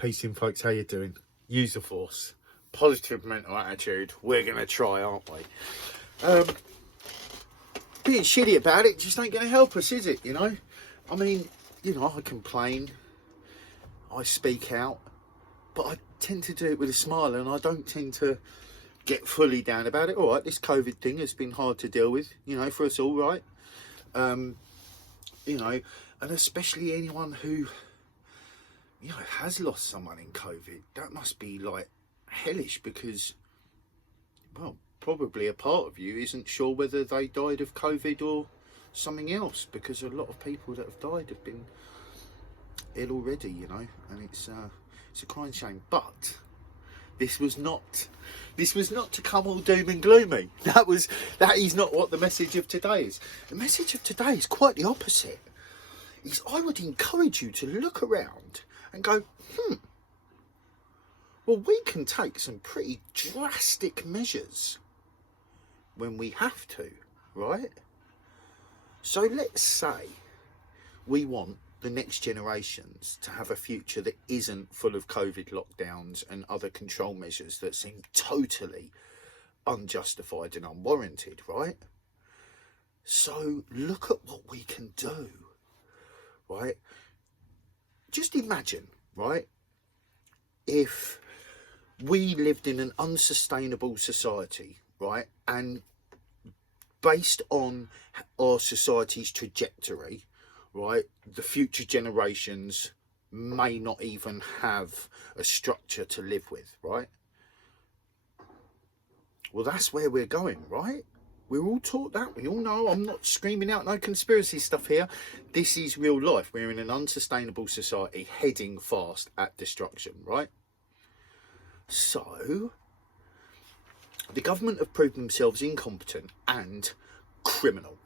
Peace in, folks. How you doing? Use the force. Positive mental attitude. We're going to try, aren't we? Being shitty about it just ain't going to help us, is it, you know? I mean, you know, I complain. I speak out. But I tend to do it with a smile, and I don't tend to get fully down about it. All right, this COVID thing has been hard to deal with, you know, for us all, right? You know, and especially anyone who, you know, has lost someone in COVID. That must be like hellish, because, well, probably a part of you isn't sure whether they died of COVID or something else, because a lot of people that have died have been ill already, you know, and it's a crying shame. But this was not to come all doom and gloomy. That is not what the message of today is. The message of today is quite the opposite. I would encourage you to look around and go, well, we can take some pretty drastic measures when we have to, right? So let's say we want the next generations to have a future that isn't full of COVID lockdowns and other control measures that seem totally unjustified and unwarranted, right? So look at what we can do, right? Just imagine, right, if we lived in an unsustainable society, right, and based on our society's trajectory, right, the future generations may not even have a structure to live with, right? Well, that's where we're going, right? We're all taught that. We all know. I'm not screaming out no conspiracy stuff here. This is real life. We're in an unsustainable society heading fast at destruction, right? So, the government have proved themselves incompetent and criminal.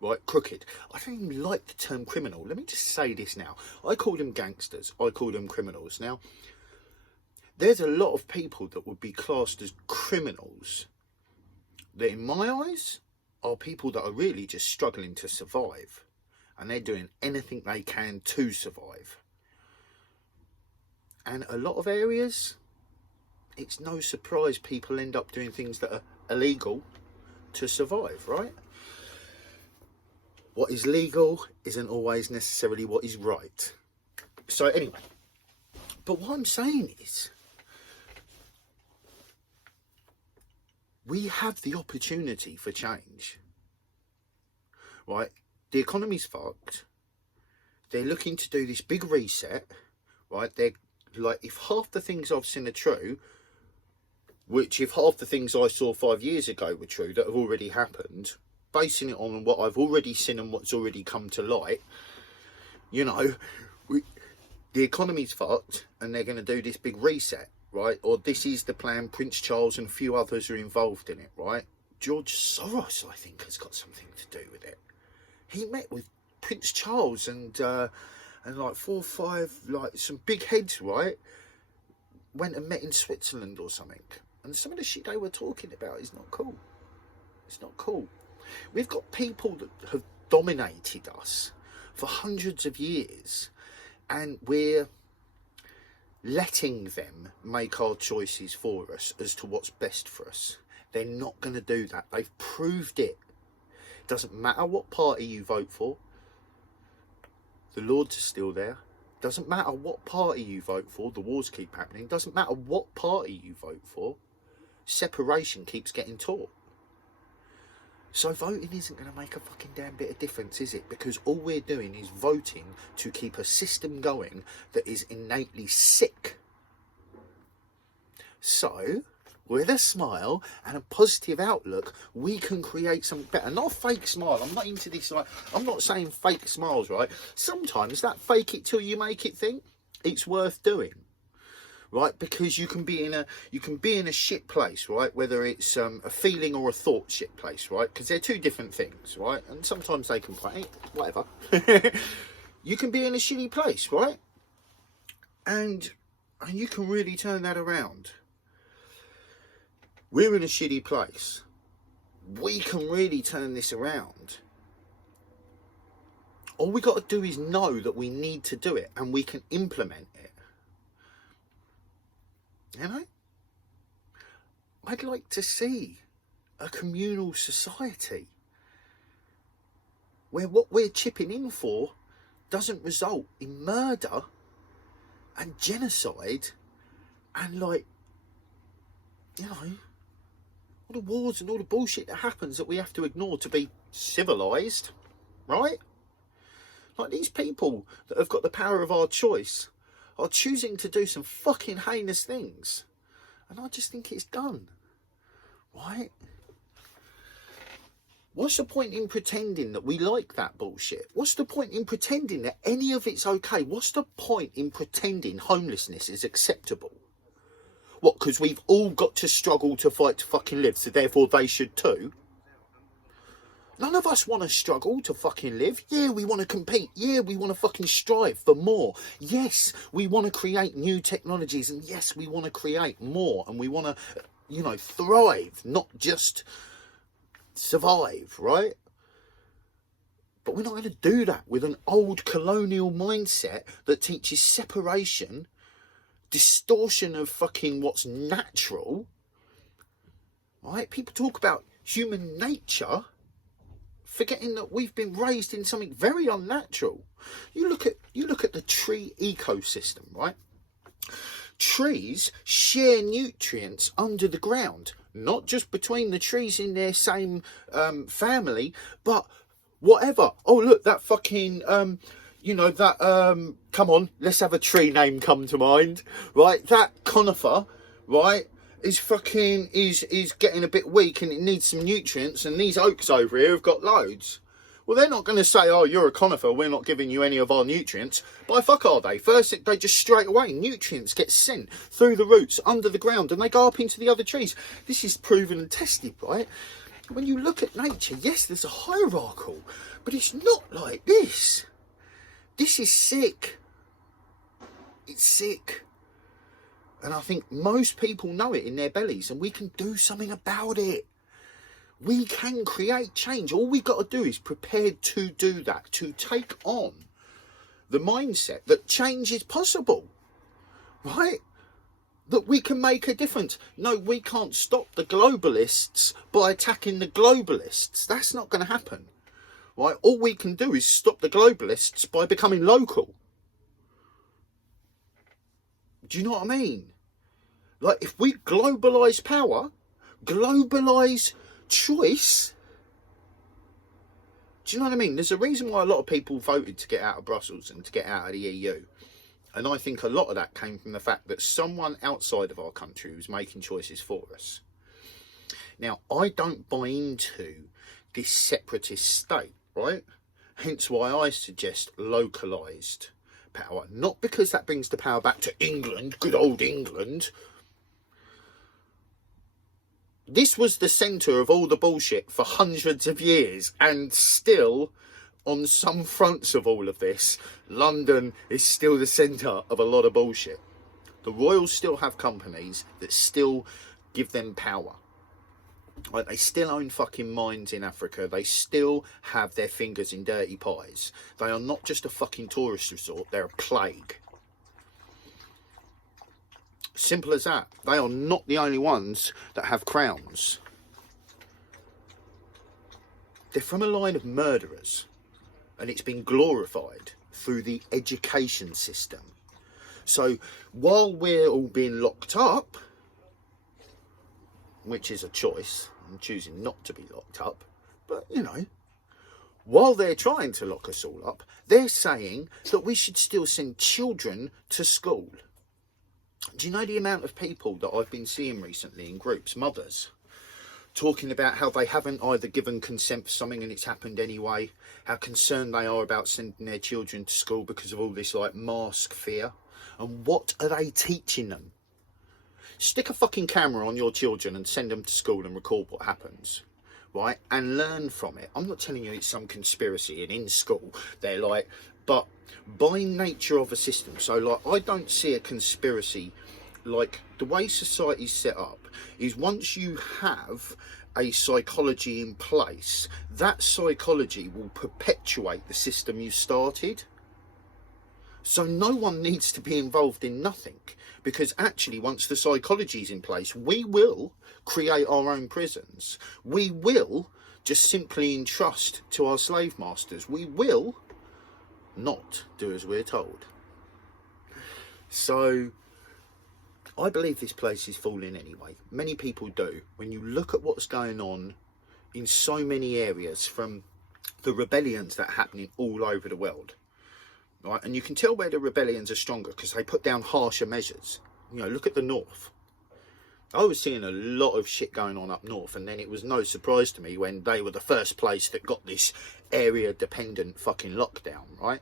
Right, crooked. I don't even like the term criminal. Let me just say this now. I call them gangsters. I call them criminals. Now, there's a lot of people that would be classed as criminals that, in my eyes, are people that are really just struggling to survive. And they're doing anything they can to survive. And a lot of areas, it's no surprise people end up doing things that are illegal to survive, right? What is legal isn't always necessarily what is right. So anyway, but what I'm saying is, we have the opportunity for change, right? The economy's fucked. They're looking to do this big reset, right? They're like, if half the things I've seen are true, which if half the things I saw 5 years ago were true that have already happened, basing it on what I've already seen and what's already come to light, you know, the economy's fucked and they're going to do this big reset, right? Or this is the plan. Prince Charles and a few others are involved in it, right? George Soros, I think, has got something to do with it. He met with Prince Charles and like 4 or 5, like some big heads, right? Went and met in Switzerland or something. And some of the shit they were talking about is not cool. It's not cool. We've got people that have dominated us for hundreds of years, and we're letting them make our choices for us as to what's best for us. They're not going to do that. They've proved it. It doesn't matter what party you vote for. The Lords are still there. Doesn't matter what party you vote for. The wars keep happening. Doesn't matter what party you vote for. Separation keeps getting taught. So voting isn't going to make a fucking damn bit of difference, is it? Because all we're doing is voting to keep a system going that is innately sick. So, with a smile and a positive outlook, we can create something better. Not a fake smile. I'm not into this. Like, I'm not saying fake smiles, right? Sometimes that fake it till you make it thing, it's worth doing. Right, because you can be in a shit place, right? Whether it's a feeling or a thought shit place, right? Because they're two different things, right? And sometimes they can play, whatever. You can be in a shitty place, right? And you can really turn that around. We're in a shitty place. We can really turn this around. All we got to do is know that we need to do it, and we can implement it. You know? I'd like to see a communal society where what we're chipping in for doesn't result in murder and genocide and, like, you know, all the wars and all the bullshit that happens that we have to ignore to be civilised, right? Like, these people that have got the power of our choice are choosing to do some fucking heinous things. And I just think it's done, right? What's the point in pretending that we like that bullshit? What's the point in pretending that any of it's okay? What's the point in pretending homelessness is acceptable? What, because we've all got to struggle to fight to fucking live, so therefore they should too? None of us want to struggle to fucking live. Yeah, we want to compete. Yeah, we want to fucking strive for more. Yes, we want to create new technologies. And yes, we want to create more. And we want to, you know, thrive, not just survive, right? But we're not going to do that with an old colonial mindset that teaches separation, distortion of fucking what's natural, right? People talk about human nature, forgetting that we've been raised in something very unnatural. You look at the tree ecosystem, right? Trees share nutrients under the ground, not just between the trees in their same family, but whatever. Oh, look, that fucking you know, that come on, let's have a tree name come to mind, right? That conifer, right, is fucking is getting a bit weak and it needs some nutrients, and these oaks over here have got loads. Well, they're not going to say, oh, you're a conifer, we're not giving you any of our nutrients. By fuck are they? First, they just straight away, nutrients get sent through the roots, under the ground, and they go up into the other trees. This is proven and tested, right? When you look at nature, yes, there's a hierarchy, but it's not like this. This is sick. It's sick. And I think most people know it in their bellies, and we can do something about it. We can create change. All we got to do is prepared to do that, to take on the mindset that change is possible, right? That we can make a difference. No, we can't stop the globalists by attacking the globalists. That's not going to happen, right? All we can do is stop the globalists by becoming local. Do you know what I mean? Like, if we globalise power, globalise choice, do you know what I mean? There's a reason why a lot of people voted to get out of Brussels and to get out of the EU. And I think a lot of that came from the fact that someone outside of our country was making choices for us. Now, I don't buy into this separatist state, right? Hence why I suggest localised power. Not because that brings the power back to England, good old England. This was the centre of all the bullshit for hundreds of years, and still, on some fronts of all of this, London is still the centre of a lot of bullshit. The royals still have companies that still give them power. Like, they still own fucking mines in Africa. They still have their fingers in dirty pies. They are not just a fucking tourist resort, they're a plague. Simple as that. They are not the only ones that have crowns. They're from a line of murderers, and it's been glorified through the education system. So while we're all being locked up, which is a choice, I'm choosing not to be locked up, but you know, while they're trying to lock us all up, they're saying that we should still send children to school. Do you know the amount of people that I've been seeing recently in groups, mothers, talking about how they haven't either given consent for something and it's happened anyway, how concerned they are about sending their children to school because of all this like mask fear? And what are they teaching them? Stick a fucking camera on your children and send them to school and record what happens, right? And learn from it. I'm not telling you it's some conspiracy, and in school they're like, but by nature of a system, so like, I don't see a conspiracy. Like, the way society's set up is, once you have a psychology in place, that psychology will perpetuate the system you started. So no one needs to be involved in nothing, because actually once the psychology is in place, we will create our own prisons. We will just simply entrust to our slave masters. We will not do as we're told. So I believe this place is falling anyway. Many people do. When you look at what's going on in so many areas, from the rebellions that are happening all over the world, right? And you can tell where the rebellions are stronger because they put down harsher measures. You know, look at the north. I was seeing a lot of shit going on up north, and then it was no surprise to me when they were the first place that got this area dependent fucking lockdown, right?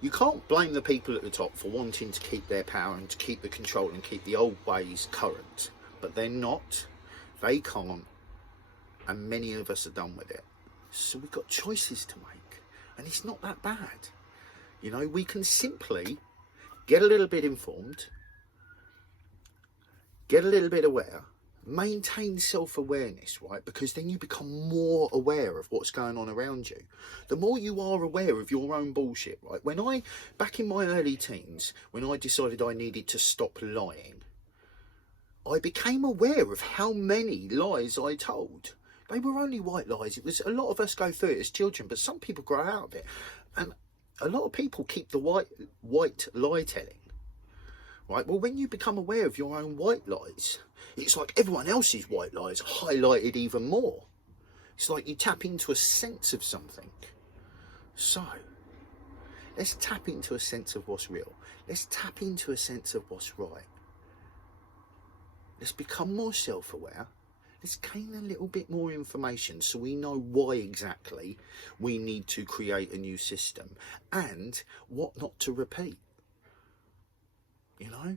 You can't blame the people at the top for wanting to keep their power and to keep the control and keep the old ways current, but they're not. They can't, and many of us are done with it. So we've got choices to make. And it's not that bad. You know, we can simply get a little bit informed, get a little bit aware, maintain self-awareness, right? Because then you become more aware of what's going on around you. The more you are aware of your own bullshit, right? Back in my early teens, when I decided I needed to stop lying, I became aware of how many lies I told. They were only white lies. It was, a lot of us go through it as children, but some people grow out of it. And a lot of people keep the white lie telling. Right? Well, when you become aware of your own white lies, it's like everyone else's white lies highlighted even more. It's like you tap into a sense of something. So, let's tap into a sense of what's real. Let's tap into a sense of what's right. Let's become more self-aware. Let's gain a little bit more information so we know why exactly we need to create a new system and what not to repeat. You know,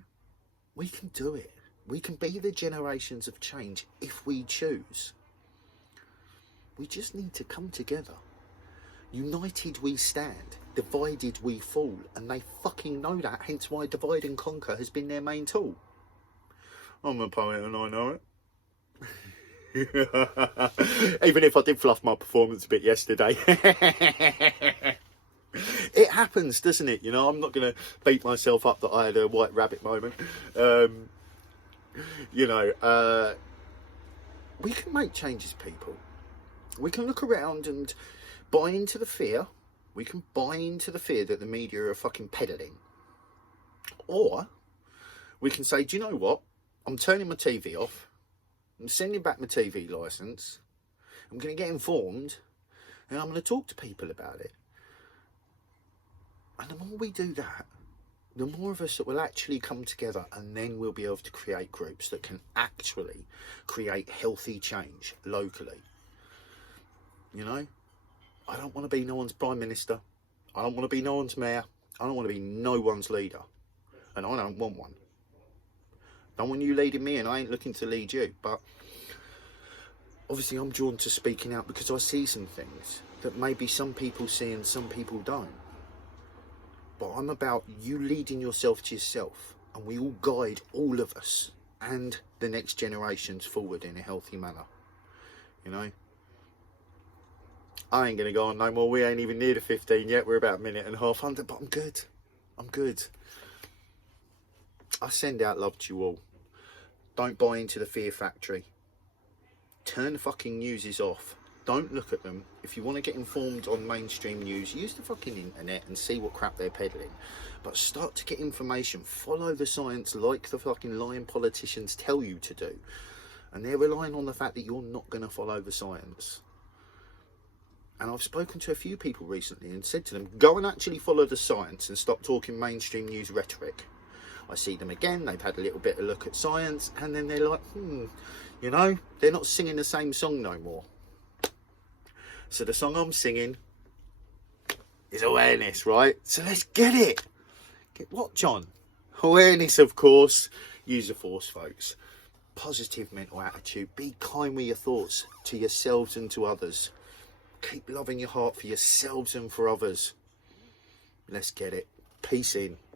we can do it. We can be the generations of change if we choose. We just need to come together. United we stand, divided we fall, and they fucking know that, hence why divide and conquer has been their main tool. I'm a poet and I know it. Even if I did fluff my performance a bit yesterday. It happens, doesn't it? You know, I'm not going to beat myself up that I had a white rabbit moment. You know, we can make changes, people. We can look around and buy into the fear. We can buy into the fear that the media are fucking peddling. Or we can say, do you know what? I'm turning my TV off. I'm sending back my TV licence. I'm going to get informed, and I'm going to talk to people about it. And the more we do that, the more of us that will actually come together, and then we'll be able to create groups that can actually create healthy change locally. You know, I don't want to be no one's prime minister. I don't want to be no one's mayor. I don't want to be no one's leader. And I don't want one. I don't want you leading me, and I ain't looking to lead you. But obviously I'm drawn to speaking out because I see some things that maybe some people see and some people don't. But I'm about you leading yourself to yourself, and we all guide all of us and the next generations forward in a healthy manner. You know, I ain't gonna go on no more. We ain't even near the 15 yet. We're about a minute and a half under, but I'm good. I'm good. I send out love to you all. Don't buy into the fear factory. Turn the fucking newses off. Don't look at them. If you want to get informed on mainstream news, use the fucking internet and see what crap they're peddling. But start to get information. Follow the science like the fucking lying politicians tell you to do. And they're relying on the fact that you're not going to follow the science. And I've spoken to a few people recently and said to them, go and actually follow the science and stop talking mainstream news rhetoric. I see them again, they've had a little bit of look at science, and then they're like, you know, they're not singing the same song no more. So the song I'm singing is awareness, right? So let's get it. Get what, John? Awareness, of course. Use the force, folks. Positive mental attitude. Be kind with your thoughts to yourselves and to others. Keep loving your heart for yourselves and for others. Let's get it. Peace in.